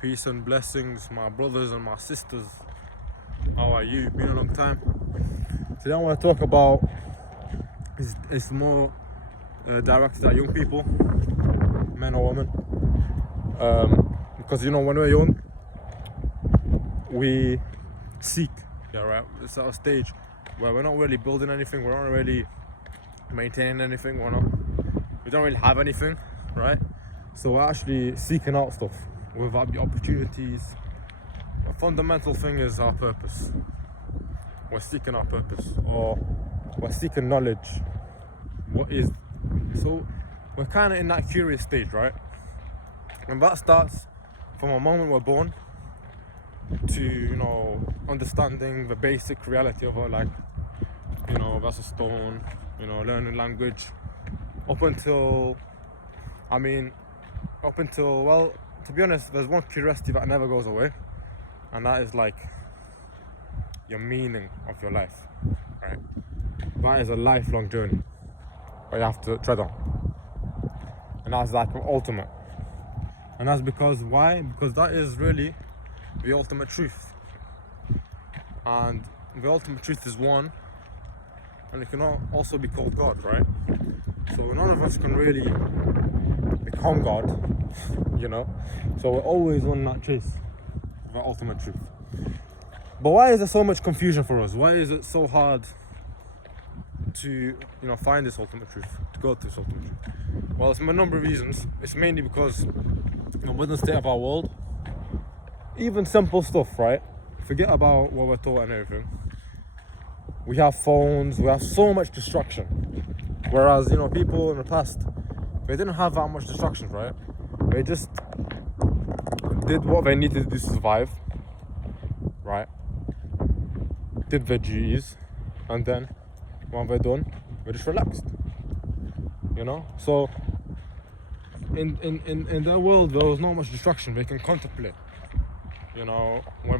Peace and blessings, my brothers and my sisters. How are you? Been a long time. Today I want to talk about it's more directed at young people, men or women. Because when we're young, we seek. Yeah, right. It's at a stage where we're not really building anything. We're not really maintaining anything. We don't really have anything, right? So we're actually seeking out stuff without the opportunities. A fundamental thing is our purpose. We're seeking our purpose, or we're seeking knowledge. So we're kind of in that curious stage, right? And that starts from a moment we're born to understanding the basic reality of our life. That's a stone. Learning language up until well, to be honest, there's one curiosity that never goes away, and that is like your meaning of your life, right? That is a lifelong journey that you have to tread on, and that's like ultimate. And that's because why? Because that is really the ultimate truth, and the ultimate truth is one, and it can also be called God, right? So none of us can really become God, so we're always on that chase of the ultimate truth. But why is there so much confusion for us? Why is it so hard to find this ultimate truth, to go to this ultimate truth? Well, it's a number of reasons. It's mainly because within the state of our world, even simple stuff, right? Forget about what we're taught and everything. We have phones, we have so much distraction. Whereas, people in the past, they didn't have that much distraction, right? They just did what they needed to do to survive, right? Did their duties, and then when they're done, they just relaxed. So in their world there was not much distraction. They can contemplate. When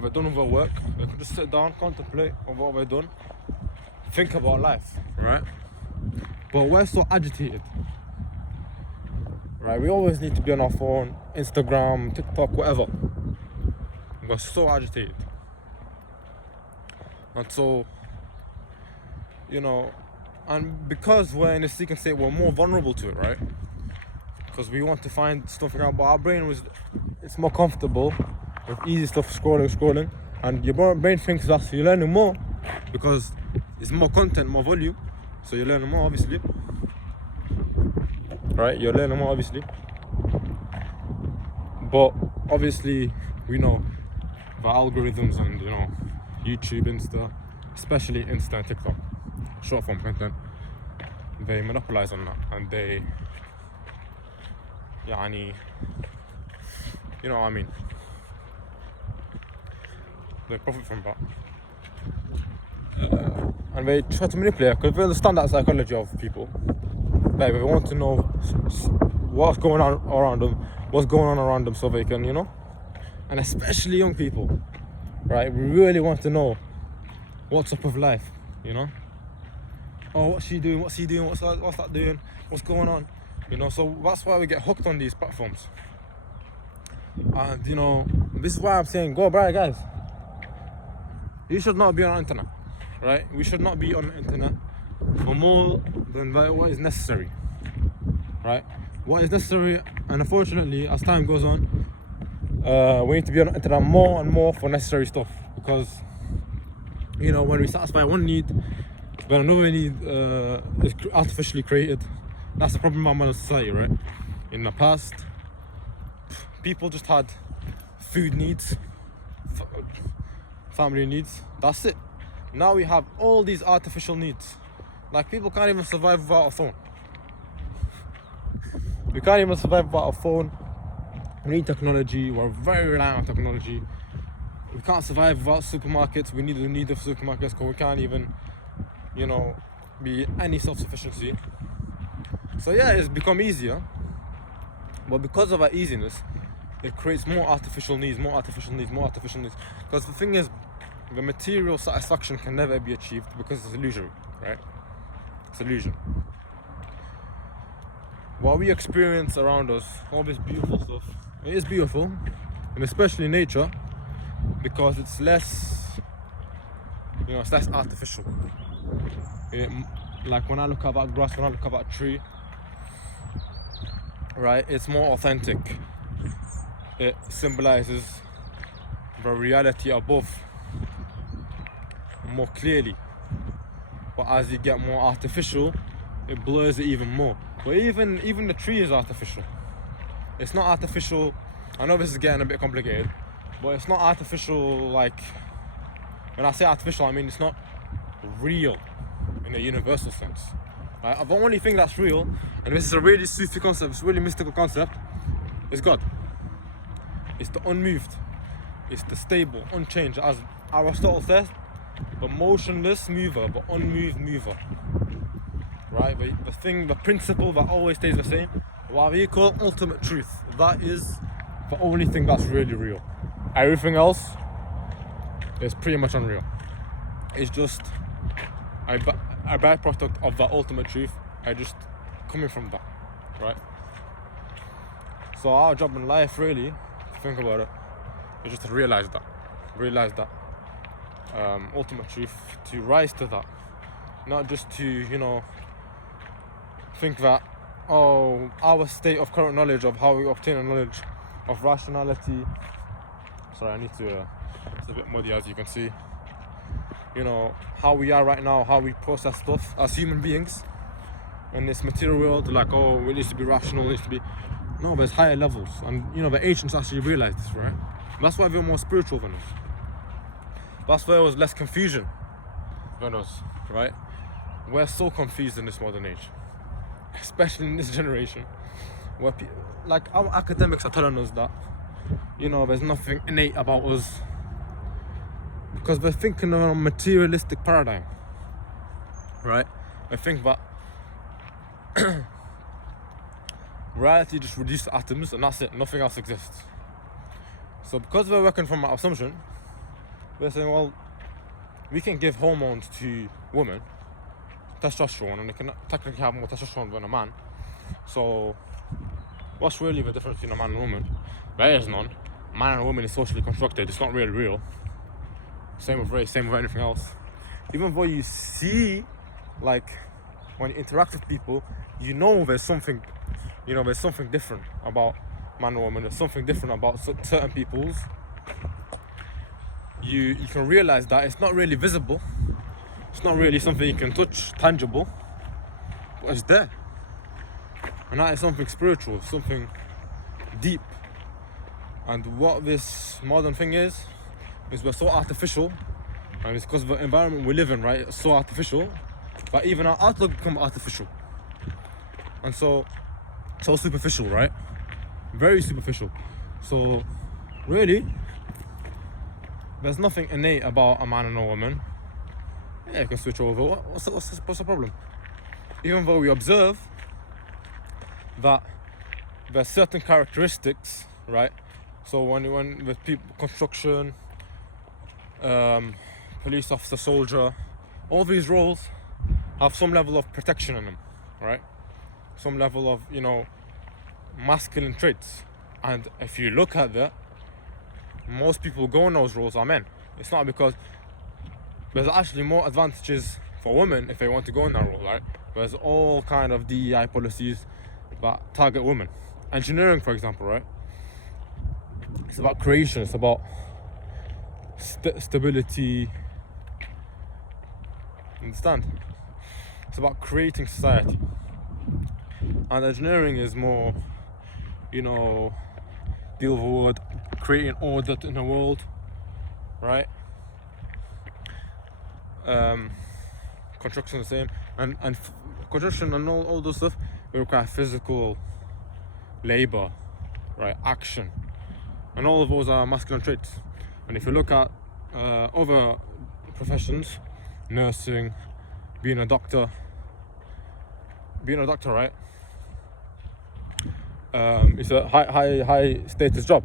they're done with their work, they can just sit down, contemplate on what they've done, think about life, right? But we're so agitated, right? We always need to be on our phone, Instagram, TikTok, whatever. We're so agitated. And so, and because we're in a seeking state, we're more vulnerable to it, right? Because we want to find stuff out, but our brain it's more comfortable with easy stuff, scrolling, and your brain thinks that you're learning more because it's more content, more volume, so you're learning more, obviously, right? You're learning more, obviously, but obviously we know the algorithms and YouTube, Insta, especially Insta and TikTok, short form content, they monopolize on that, and they what I mean, they profit from that, and they try to manipulate, because they understand that psychology of people. Like, they want to know what's going on around them, so they can, and especially young people, right? We really want to know what's up with life, Oh, what's she doing? What's he doing? What's that doing? What's going on? So that's why we get hooked on these platforms. And this is why I'm saying, go buy, guys. You should not be on the internet, right? We should not be on the internet for more than what is necessary, right? What is necessary, and unfortunately, as time goes on, we need to be on the internet more and more for necessary stuff, because when we satisfy one need, then another need is artificially created. That's the problem in modern society, right? In the past, people just had food needs, family needs, that's it. Now we have all these artificial needs. Like, people can't even survive without a phone. We can't even survive without a phone. We need technology. We're very reliant on technology. We can't survive without supermarkets. We need the supermarkets, because we can't even, be any self-sufficiency. So yeah, it's become easier, but because of our easiness, it creates more artificial needs. Because the thing is, the material satisfaction can never be achieved because it's illusory, right? It's illusion. What we experience around us, all this beautiful stuff, it is beautiful, and especially nature, because it's less, it's less artificial. Like when I look at that grass, when I look at that tree, right, it's more authentic. It symbolizes the reality above more clearly. But as you get more artificial, it blurs it even more. But even the tree is artificial. It's not artificial. I know this is getting a bit complicated, but it's not artificial. Like, when I say artificial, I mean it's not real in a universal sense. Right? The only thing that's real, and this is a really Sufi concept, it's a really mystical concept, is God. It's the unmoved, it's the stable, unchanged. As Aristotle says, the motionless mover, the unmoved mover. Right? The principle that always stays the same, what we call ultimate truth. That is the only thing that's really real. Everything else is pretty much unreal. It's just a byproduct of that ultimate truth. I just coming from that, right? So our job in life, really, if you think about it, is just to realize that ultimate truth, to rise to that, not just to think that our state of current knowledge of how we obtain a knowledge of rationality. Sorry, I need to. It's a bit muddy, as you can see. How we are right now, how we process stuff as human beings in this material world, like, it needs to be rational, it needs to be. No, there's higher levels, and the ancients actually realized this, right? That's why they're more spiritual than us. That's why there was less confusion than us, right? We're so confused in this modern age, especially in this generation, where like our academics are telling us that there's nothing innate about us, because we're thinking of a materialistic paradigm, right? I think that reality just reduced to atoms and that's it, nothing else exists. So because we're working from that assumption, we're saying, well, we can give hormones to women, testosterone, and they can technically have more testosterone than a man. So what's really the difference between a man and a woman? There is none. A man and a woman is socially constructed, it's not really real. Same with race, same with anything else. Even though you see, like, when you interact with people, there's something, there's something different about man and woman. There's something different about certain peoples. You can realize that it's not really visible. It's not really something you can touch, tangible, but it's there. And that is something spiritual, something deep. And what this modern thing is we're so artificial, and it's because of the environment we live in, right? It's so artificial that even our outlook becomes artificial. And so superficial, right? Very superficial. So really, there's nothing innate about a man and a woman. Yeah, you can switch over. What's the problem? Even though we observe that there's certain characteristics, right? So when with people, construction, police officer, soldier, all these roles have some level of protection in them, right? Some level of, masculine traits. And if you look at that, most people who go in those roles are men. It's not because there's actually more advantages for women if they want to go in that role, right? There's all kind of DEI policies that target women. Engineering, for example, right? It's about creation, it's about stability. Understand? It's about creating society. And engineering is more, deal with the word, creating order in the world, right? Construction the same, and construction and all those stuff, we require physical labor, right? Action, and all of those are masculine traits. And if you look at other professions, nursing, being a doctor, right? It's a high status job.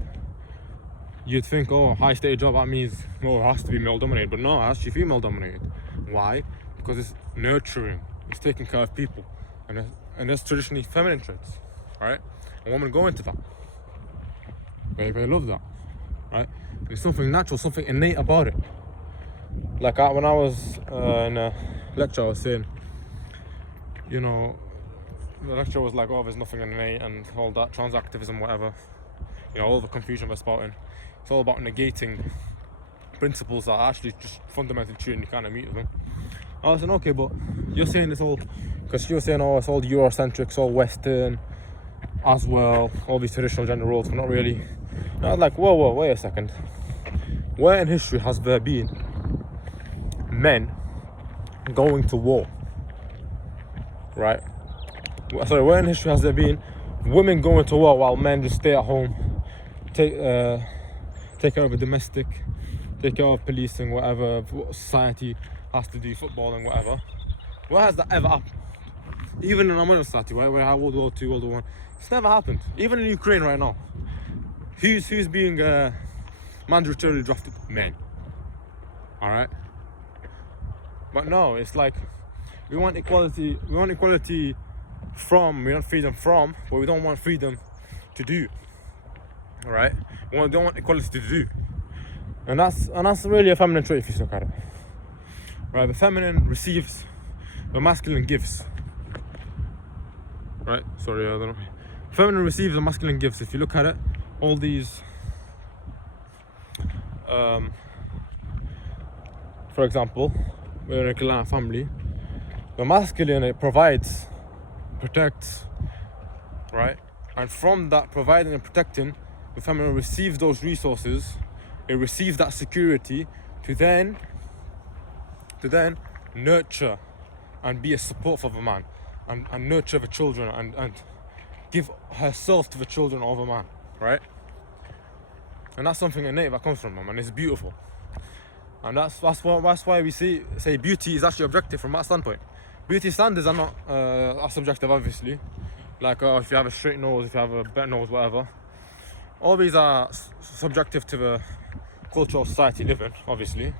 You'd think, high status job, that means, it has to be male dominated, but no, it's actually female dominated. Why? Because it's nurturing, it's taking care of people, and there's traditionally feminine traits, right? A woman go into that. They love that. right? There's something natural, something innate about it. Like when I was in a lecture, I was saying, you know, the lecture was like, oh, there's nothing innate and all that transactivism, whatever. You know, all the confusion we're spouting. It's all about negating principles that are actually just fundamentally true and you can't meet them. I was saying, okay, but you're saying it's all, because you're saying, oh, it's all Eurocentric, it's all Western as well, all these traditional gender roles, but not really. And I was like, whoa, wait a second. Where in history has there been men going to war? Right? Sorry, where in history has there been women going to war while men just stay at home, take care of the domestic, take care of policing, whatever, what society has to do, football and whatever? Where has that ever happened? Even in a modern society, right, where I had World War II, World War I, it's never happened. Even in Ukraine right now, who's being mandatorily drafted? Men. All right. But no, it's like we want equality. We want equality from. We want freedom from, but we don't want freedom to do. All right. We don't want equality to do, and that's really a feminine trait if you look at it. Right. The feminine receives, the masculine gives. Right. Sorry, I don't know. Feminine receives, the masculine gives. If you look at it, all these. For example, we're in a clan family. The masculine, it provides, protects, right? And from that providing and protecting, the feminine receives those resources. It receives that security to then nurture and be a support for the man, and nurture the children and give herself to the children of a man, right? And that's something innate that comes from them, and it's beautiful. And that's why we say beauty is actually objective from that standpoint. Beauty standards are not are subjective, obviously. Like if you have a straight nose, if you have a bent nose, whatever. All these are subjective to the culture of society you live in, obviously.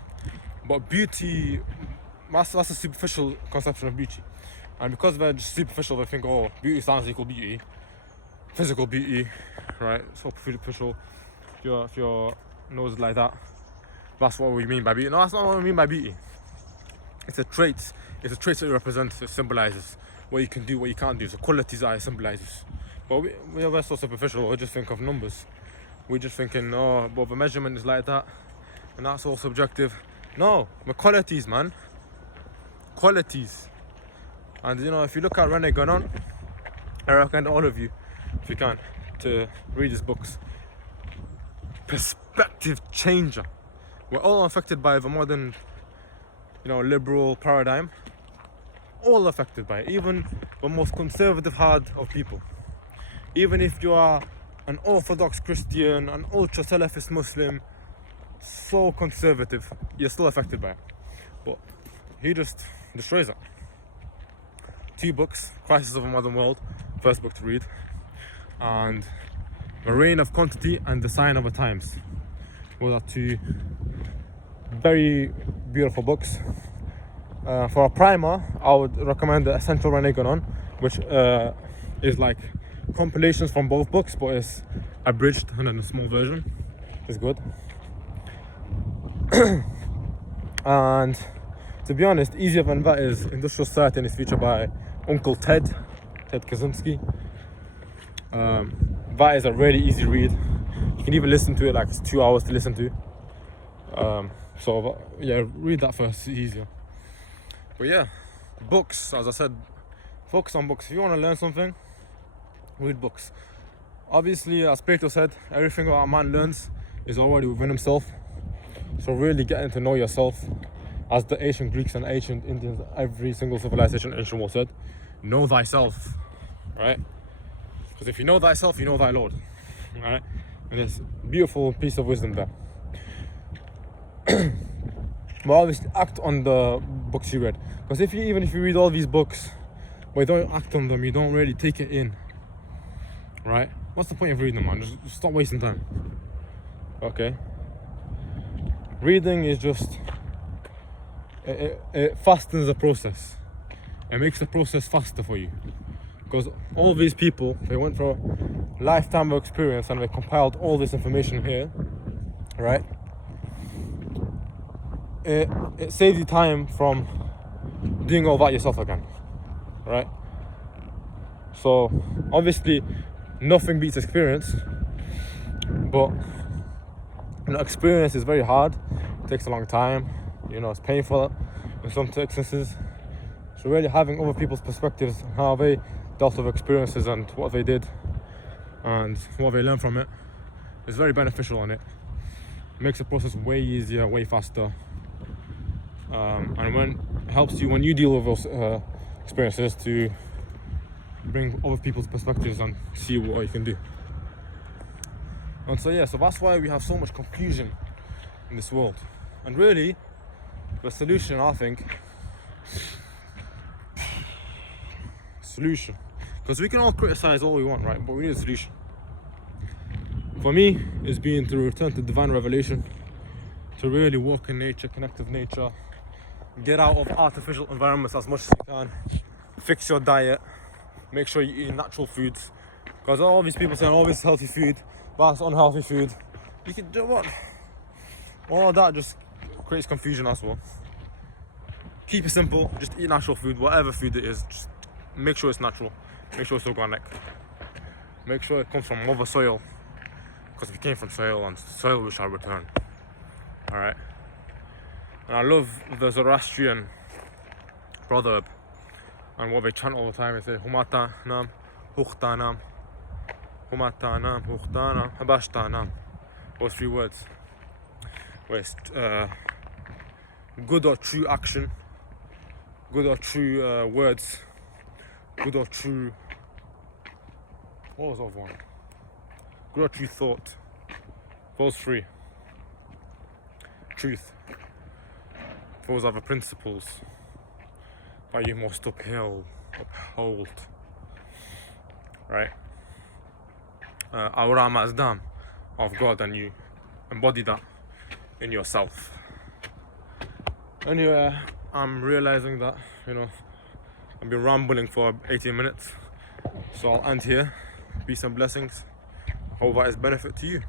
But beauty, that's a superficial conception of beauty. And because they're just superficial, they think, oh, beauty stands equal beauty. Physical beauty, right? So superficial. If your nose is like that, that's what we mean by beauty. No, that's not what we mean by beauty. It's a trait. It's a trait that it represents. It symbolizes what you can do, what you can't do. It's the qualities that it symbolizes. But we're so superficial. We just think of numbers. We're just thinking, oh, but the measurement is like that, and that's all subjective. No, the qualities, man. Qualities. And you know, if you look at René Guénon, I recommend all of you, if you can, to read his books. Perspective changer. We're all affected by the modern, liberal paradigm. All affected by it. Even the most conservative heart of people. Even if you are an Orthodox Christian, an ultra Salafist Muslim, so conservative, you're still affected by it. But he just destroys it. 2 books, Crisis of a Modern World, first book to read, and The Reign of Quantity and The Sign of the Times. Those are 2 very beautiful books. For a primer, I would recommend the Essential René Guénon, which is like compilations from both books, but it's abridged and in a small version. It's good. And to be honest, easier than that is Industrial Society and Its Future by Uncle Ted Kaczynski. That is a really easy read. You can even listen to it, like it's 2 hours to listen to. So yeah, read that first, it's easier. But yeah, books, as I said, focus on books. If you want to learn something, read books. Obviously, as Plato said, everything that a man learns is already within himself. So really getting to know yourself, as the ancient Greeks and ancient Indians, every single civilization in ancient world said, know thyself, right? Because if you know thyself, you know thy Lord, right? And it's a beautiful piece of wisdom there. But obviously act on the books you read. Because if you read all these books, but you don't act on them, you don't really take it in, right? What's the point of reading them, man? Just stop wasting time. Okay? Reading is just, it fastens the process. It makes the process faster for you. Because all these people, they went for a lifetime of experience and they compiled all this information here. right? It saves you time from doing all that yourself again, right? So obviously nothing beats experience, but experience is very hard. It takes a long time, it's painful in some instances. So really having other people's perspectives, how they dealt with experiences and what they did and what they learned from it, is very beneficial, and it makes the process way easier, way faster, and helps you when you deal with those experiences to bring other people's perspectives and see what you can do. And so that's why we have so much confusion in this world. And really, the solution, I think, because we can all criticize all we want, right? But we need a solution. For me, it's been to return to divine revelation, to really walk in nature, connect with nature, get out of artificial environments as much as you can, fix your diet, make sure you eat natural foods, because all these people saying all this healthy food, that's unhealthy food. You can do what? All of that just creates confusion as well. Keep it simple, just eat natural food, whatever food it is, just make sure it's natural, make sure it's organic, make sure it comes from mother soil, because we came from soil and soil we shall return. Alright? And I love the Zoroastrian proverb and what they chant all the time. They say Humata nam, Hukhta nam, Humata nam, Hukhta nam, Habashta nam. Those 3 words. Where it's good or true action, good or true words, good or true. What was the other one? Good or true thought. Those 3. Truth. Those are the principles that you must uphold. Right? Aura Mazdam of God, and you embody that in yourself. Anyway, I'm realizing that, I've been rambling for 18 minutes. So I'll end here. Peace and blessings. Hope that is benefit to you.